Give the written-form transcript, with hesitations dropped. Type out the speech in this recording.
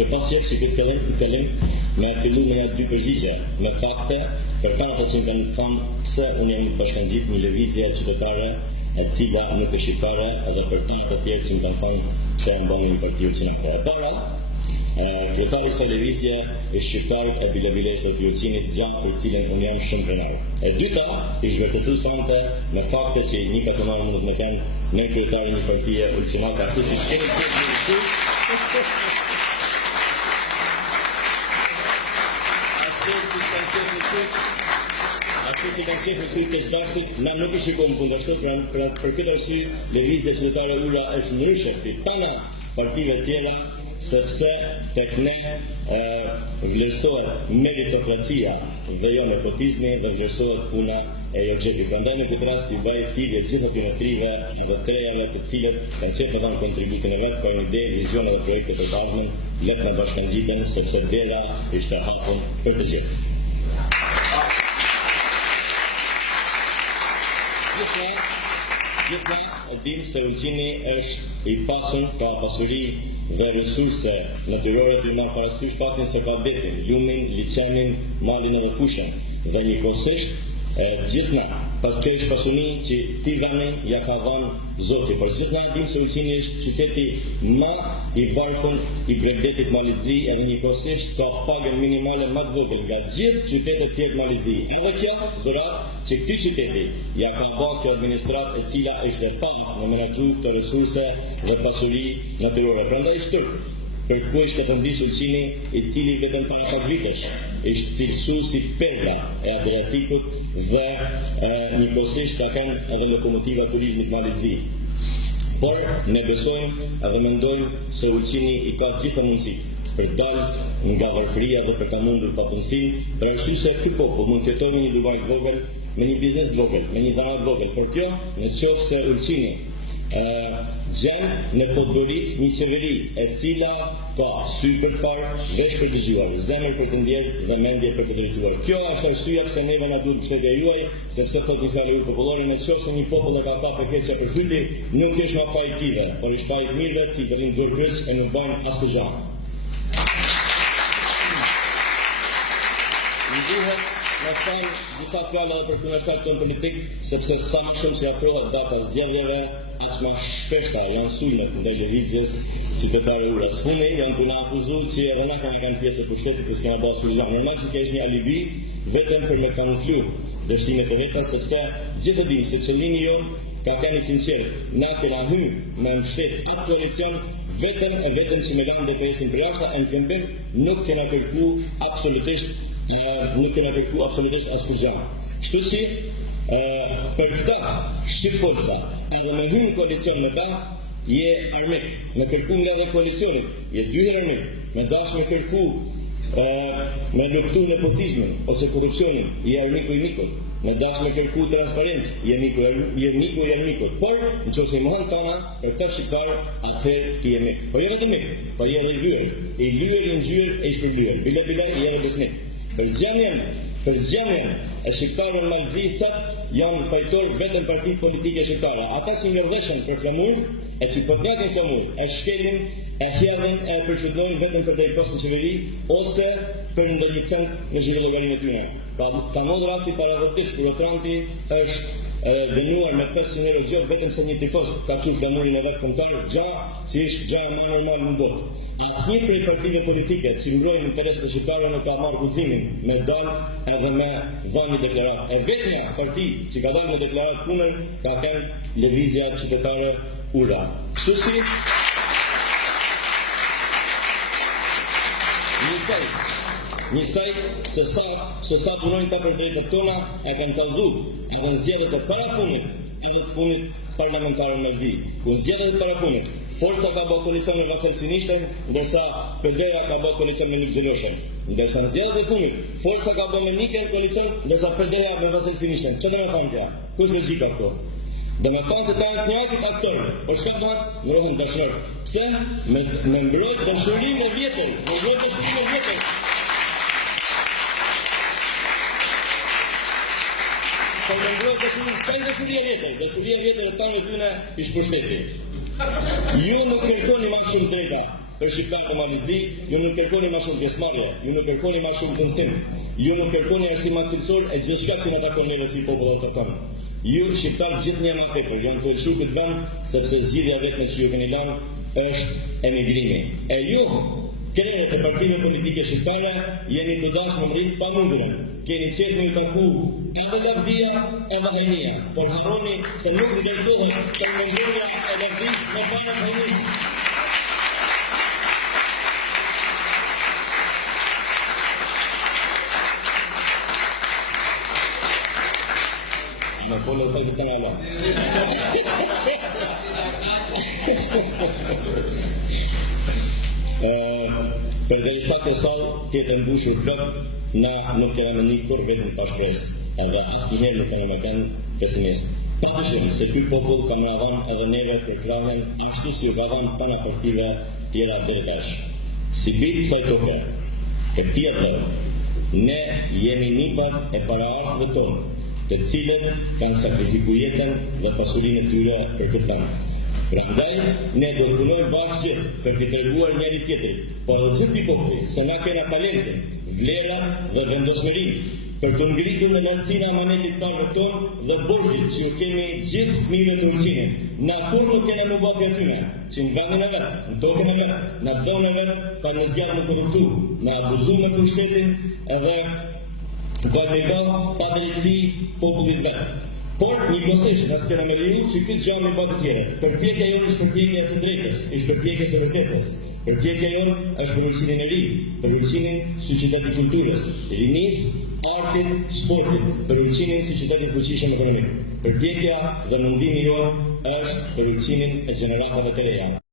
që pas qef si këtë fillim me fillu me dy përgjigje, me fakte, për ta ata që më kanë thënë pse unë jam bashkangjit një lëvizje qytetare e cila nuk është shqiptare, edhe për ta ata të tjerë që më kanë thënë pse jam bën një parti ulcinake. E para, kryetari i kësaj lëvizje është shqiptar e bilebilesh të Ulcinit, gjë për cilën unë jam shumë krenar. E dyta, është vërtetuar sonte me fakte që një katonar mund të më kenë në kryetari një partie ulcinake, ashtu siç keni thënë ju. Ashtu si kanë qenë të keqdarësit, na nuk i shikojmë kundërshtot, për këtë arsye lëvizja qytetare ura është ndryshe prej tana partive tjera, sepse tek ne vlerësohet meritokracia dhe jo nepotizmi dhe vlerësohet puna e jo xhepi. Prandaj në këtë rast i bëj thirrje gjithë atyre trive dhe trejave të cilët kanë qenë të dhanë kontributin e vet, kanë ide, vizione dhe projekte për të ardhmen, le të na bashkangjiten sepse dera është e hapur për të gjithë. Gjithna e dim se Ulcini është i pasur, ka pasuri dhe resurse natyrore të marrë parasysh faktin se ka detin, lumin, liçenin, malin edhe fushën. Dhe njëkohësisht gjithna kesh pasuni që ti vani ja ka dhënë Zoti, por gjithna dim se Ulcini është qyteti më i varfër i Bregdetit Malizi, edhe njëkohësisht ka pagën minimale më të vogël nga gjithë qytetet tjerë të Malizi. Edhe kjo dhuratë që këtij qyteti ja ka bërë kjo administratë e cila është e paftë në menaxhu këto resurse dhe pasuri natyrore. Prandaj shtyp për ku është këtë ndisë Ulcini, i cili vetëm para pak vitesh është cilësu si perla e Adriatikut dhe njëkohësisht ka kanë edhe lokomotiva turizmit Malizi. Por ne besojmë edhe mendojmë se Ulcini i ka gjitha mundësitë për dalë nga varfëria dhe për ta mundur papunësinë, për arsye se ky popull mund të jetojë me një dugaj të vogël, me një biznes të vogël, me një zanat të vogël, por kjo nëse Ulcini gjen në Podgoric një qeveri e cila ka sy për të parë, vesh për të dëgjuar, zemër për të ndjerë dhe mendje për të drejtuar. Kjo është arsyeja pse neve na duhet mbështetja juaj, sepse thot një fjalë popullore, nëse një popull e ka kapë keqja për fyti, nuk është më faj tive, por është faj mirëve që i rrin dur kryq e nuk bën asgjë. Një duhet në thënë disa fjalla dhe për kundërshtarët tonë politik, sepse sa më shumë që afrohet data zgjedhjeve, aq më shpeshta janë sulmet ndaj lëvizjes qytetare ura. Sfundi janë të na akuzuar që edhe na kanë pjesë e pushtetit të s'kena bërë asgjë. Normal që kesh një alibi vetëm për me kamuflu dështimet e veta, sepse gjithë dim se qëllimi jon ka qenë sinqert. Na kena hyrë me mbështet atë koalicion vetëm që me lanë DPS-in për jashtë, në këmbim nuk kena kërku absolutisht asgjë. Kështu që për këta shqip forca, edhe me hyrë në koalicion me ta, je armik, me kërku nga dhe koalicionit, je dy herë armik, me dash me kërku, me luftu nepotizmin ose korrupsionin, je armiku i mikut, me dash me kërku transparencë, je miku i armikut. Por, në qoftë se i mohon tana, për këta shqiptar, atëherë ti je mik. Po je vetëm mik, po je edhe i vyer, i lyer, i ngjyrë, e i shpërblyer. Bile i edhe besnik. Për zgjedhjen e shqiptarëve në Malizi sot janë fajtor vetëm partitë politike shqiptare. Ata që ngërdheshen për flamur, e që po të njëjtin flamur, e shkelin, e hjerrin, e përqudnojnë vetëm për deri postë në qeveri ose për ndonjë cent në zhvillollogarinë e tyre. Ka ndodhur rasti paradoktik kur Otranti është dënuar me 500 euro gjë vetëm se një tifoz ka çu flamurin e vet kombëtar, që është gjë e më normale në botë. Asnjë prej partive politike që mbrojnë interesat e shqiptarëve nuk ka marrë guximin me dalë edhe me dhënë një deklaratë. E vetmja parti që ka dalë me deklaratë kundër ka qenë Lëvizja Qytetare Ura. Kështu si njësaj se sa punojnë ta për drejtat tona e kanë kallëzuar, edhe në zgjedhjet e parafundit, edhe të fundit parlamentare në Malizi. Ku zgjedhjet e parafundit, Forca ka bërë koalicion me Vasil Sinishten, ndërsa PD-ja ka bërë koalicion me Nik Xheloshen. Ndërsa në zgjedhjet e fundit, Forca ka bërë me Nikën koalicion, ndërsa PD-ja me Vasil Sinishten. Çfarë do të thonë kjo? Kush me gjika këto? Do me thonë se ta janë të njëjtit aktorë, por çka do të ndrohen dashnorë? Pse? Me mbrojt dashurinë e vjetër, Po me mbrojt dashurinë, çfarë dashuria vjetër? Dashuria vjetër e tonë tyne ish pushteti. Ju nuk kërkoni më shumë drejta, për shqiptarët e Malizi, ju nuk kërkoni më shumë pjesëmarrje, ju nuk kërkoni më shumë punësim, ju nuk kërkoni arsim cilësor e gjithçka që na takon neve si popull autokton. Ju shqiptarë gjithnjë më tepër janë të lëshuar këtë vend sepse zgjidhja vetme që ju keni lënë është emigrimi. E ju, krerët e partive politike shqiptare, jeni të dashur me mrit pamundurën. Keni qef me ju taku edhe lavdia edhe hajnia, por harroni se nuk ndërtohet për mendurja e lavdis në parë hajnis. Më folë të këtë në ala. Për dhe sa kjo salë tjetë mbushur plot, na nuk kena me një kur vetëm të shpresë, edhe asë njëherë nuk kena me kënë pesimist. Pa përshim se këtë popull ka më radhan edhe neve për krahjen ashtu si u ka dhanë tana partive tjera deri tash. Si bitë kësaj toke, të këtia të, ne jemi nipat e paraardhësve tonë, të cilët kanë sakrifiku jetën dhe pasurinë e tyre për këtë vend. Prandaj, ne do të punojmë bashkë gjithë për të treguar njëri tjetrit, por edhe gjithë populli se na kena talentin, vlerat dhe vendosmërinë për të ngritur në lartësinë e amanetit parë tonë dhe borxhit që ju kemi gjithë fëmijëve të Turqinit. Na kur nuk kena më bërë atyne, që në vendin e vetë, në tokën e vetë, në dhonën e vetë, kanë në zgjat në korruptu, në abuzu me pushtetin edhe kanë me bë pa drejtësi popullit vetë. Por njëkohësisht na s'kena me leju që këtë gjë me bëhet të tjera. Përpjekja jonë është përpjekja së drejtës, është përpjekja së vërtetës. Përpjekja jonë është për ulësimin e ri, për ulësimin si qytet i kulturës, rinisë, artit, sportit, për ulësimin si qytet i fuqishëm ekonomik. Përpjekja dhe mundimi jonë është për ulësimin e gjeneratave të reja.